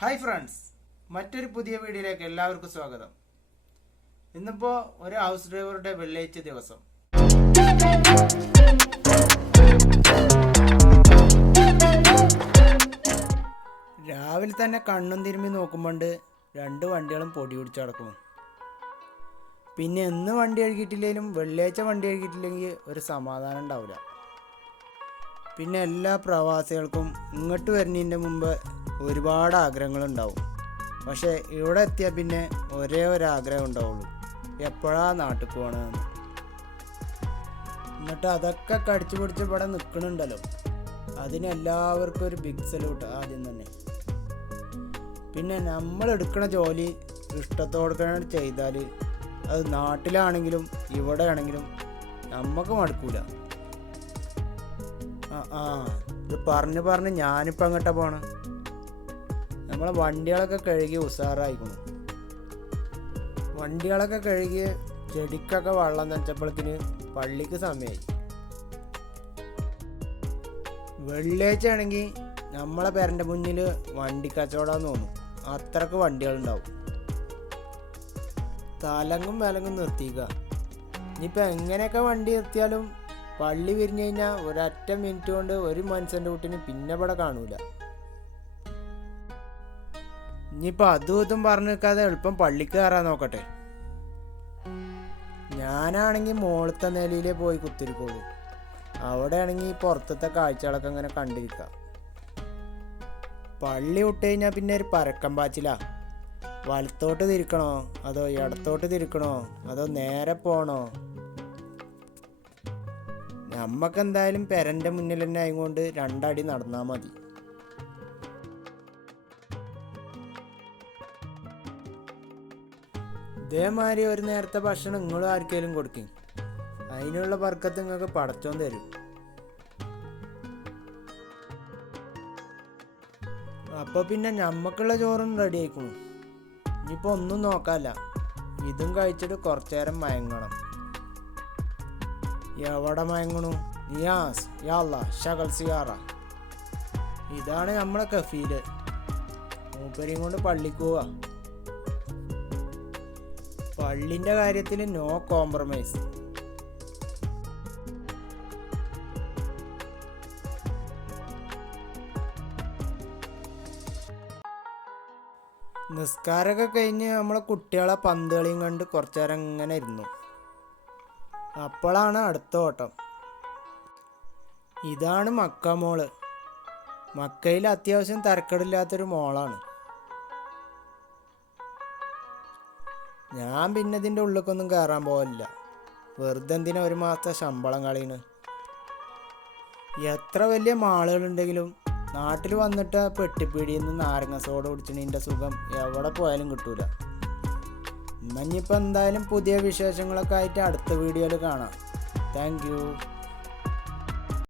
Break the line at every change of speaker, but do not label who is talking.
Hi friends മറ്റൊരു പുതിയ വീഡിയോയിലേക്ക് എല്ലാവർക്കും സ്വാഗതം. ഇന്നിപ്പോ ഒരു ഹൗസ് ഡ്രൈവറുടെ വെള്ളിയാഴ്ച ദിവസം. രാവിലെ തന്നെ കണ്ണും തിരുമ്പി നോക്കുമ്പോണ്ട് രണ്ട് വണ്ടികളും പൊടി പിടിച്ച് കിടക്കുന്നു പിന്നെ എന്ന് വണ്ടി കഴുകിയിട്ടില്ലെങ്കിലും വെള്ളിയാഴ്ച വണ്ടി കഴുകിയിട്ടില്ലെങ്കിൽ ഒരു സമാധാനം ഉണ്ടാവില്ല. പിന്നെ എല്ലാ പ്രവാസികൾക്കും ഇങ്ങോട്ട് വരുന്നതിന്റെ മുമ്പ് ഒരുപാട് ആഗ്രഹങ്ങളുണ്ടാവും. പക്ഷേ ഇവിടെ എത്തിയാൽ പിന്നെ ഒരേ ഒരു ആഗ്രഹം ഉണ്ടാവുള്ളൂ. എപ്പോഴാ നാട്ടിൽ പോകണമെന്ന് എന്നിട്ട് അതൊക്കെ കടിച്ചു പിടിച്ച് ഇവിടെ നിൽക്കണുണ്ടല്ലോ അതിനെല്ലാവർക്കും ഒരു ബിഗ് സല്യൂട്ട് ആദ്യം തന്നെ. പിന്നെ നമ്മൾ എടുക്കുന്ന ജോലി ഇഷ്ടത്തോടെ ചെയ്താൽ അത് നാട്ടിലാണെങ്കിലും ഇവിടെ ആണെങ്കിലും നമുക്ക് മടുക്കൂല. ആ ഇത് പറഞ്ഞ് പറഞ്ഞ് ഞാനിപ്പോൾ അങ്ങോട്ടാണ് പോണം? നമ്മളെ വണ്ടികളൊക്കെ കഴുകി ഉസാറായിക്കുന്നു വണ്ടികളൊക്കെ കഴുകി ചെടിക്കൊക്കെ വെള്ളം നനച്ചപ്പോഴേക്കിന് പള്ളിക്ക് സമയമായി വെള്ളിയാഴ്ച ആണെങ്കിൽ നമ്മളെ പേരന്റെ മുന്നിൽ വണ്ടി കച്ചവടം തോന്നും. അത്രയ്ക്ക് വണ്ടികളുണ്ടാവും. തലങ്ങും വിലങ്ങും നിർത്തിക്കുക ഇനിയിപ്പോൾ എങ്ങനെയൊക്കെ വണ്ടി നിർത്തിയാലും പള്ളി വിരിഞ്ഞു കഴിഞ്ഞാൽ ഒരൊറ്റ മിനിറ്റ് കൊണ്ട് ഒരു മനുഷ്യന്റെ കുട്ടിന് പിന്നെ ഇവിടെ കാണൂല. ഇനിയിപ്പോൾ അതും ഇതും പറഞ്ഞു നിൽക്കാതെ എളുപ്പം പള്ളിക്ക് കയറാൻ നോക്കട്ടെ. ഞാനാണെങ്കിൽ മുകളത്തെ നിലയിലേ പോയി കുത്തിരിക്കുള്ളൂ. അവിടെ ആണെങ്കിൽ പുറത്തത്തെ കാഴ്ചകളൊക്കെ ഇങ്ങനെ കണ്ടിരിക്കാം. പള്ളി വിട്ട് കഴിഞ്ഞാൽ പിന്നെ ഒരു പരക്കം പാച്ചിലാ. വലത്തോട്ട് തിരിക്കണോ? അതോ ഇടത്തോട്ട് തിരിക്കണോ? അതോ നേരെ പോണോ? നമ്മക്കെന്തായാലും പെരന്റെ മുന്നിൽ തന്നെ ആയതുകൊണ്ട് രണ്ടടി നടന്നാൽ മതി. ഇതേമാതിരി ഒരു നേരത്തെ ഭക്ഷണം നിങ്ങളും ആർക്കെങ്കിലും കൊടുക്കും. അതിനുള്ള വർക്കത്ത് നിങ്ങൾക്ക് പടച്ചോൻ തരും. അപ്പോൾ പിന്നെ ഞമ്മക്കുള്ള ചോറും റെഡി ആയിക്കണു. ഇനിയിപ്പോ ഒന്നും നോക്കാല്ല. ഇതും കഴിച്ചിട്ട് കുറച്ചേരം മയങ്ങണം. എവിടെ മയങ്ങണു? നിയാസ് യാള്ള ഷകൽ സിയാറ. ഇതാണ് നമ്മളെ കഫീൽ. മൂപ്പരെയും കൊണ്ട് പള്ളിക്ക് പോവാ. പള്ളിന്റെ കാര്യത്തിൽ നോ കോംപ്രമൈസ് നിസ്കാരമൊക്കെ കഴിഞ്ഞ് നമ്മളെ കുട്ടികളെ പന്ത് കളിയും കണ്ട് കുറച്ചു നേരം ഇങ്ങനെ ഇരുന്നു. അപ്പോഴാണ് അടുത്ത ഓട്ടം. ഇതാണ് മക്ക മോൾ. മക്കയിൽ അത്യാവശ്യം തരക്കടില്ലാത്തൊരു മോളാണ്. ഞാൻ പിന്നെ ഇതിന്റെ ഉള്ളിലേക്കൊന്നും കയറാൻ പോകില്ല വെറുതെ എന്തിനാ ഒരു മാസത്തെ ശമ്പളം കളീണ് എത്ര വലിയ മാളുകളുണ്ടെങ്കിലും നാട്ടിൽ വന്നിട്ട് പെട്ടിപ്പീടിയിൽ നിന്ന് നാരങ്ങ സോഡ കുടിച്ചതിന്റെ സുഖം എവിടെ പോയാലും കിട്ടൂല. ഇന്നിപ്പോൾ എന്തായാലും പുതിയ വിശേഷങ്ങളൊക്കെ ആയിട്ട് അടുത്ത വീഡിയോയിൽ കാണാം. താങ്ക്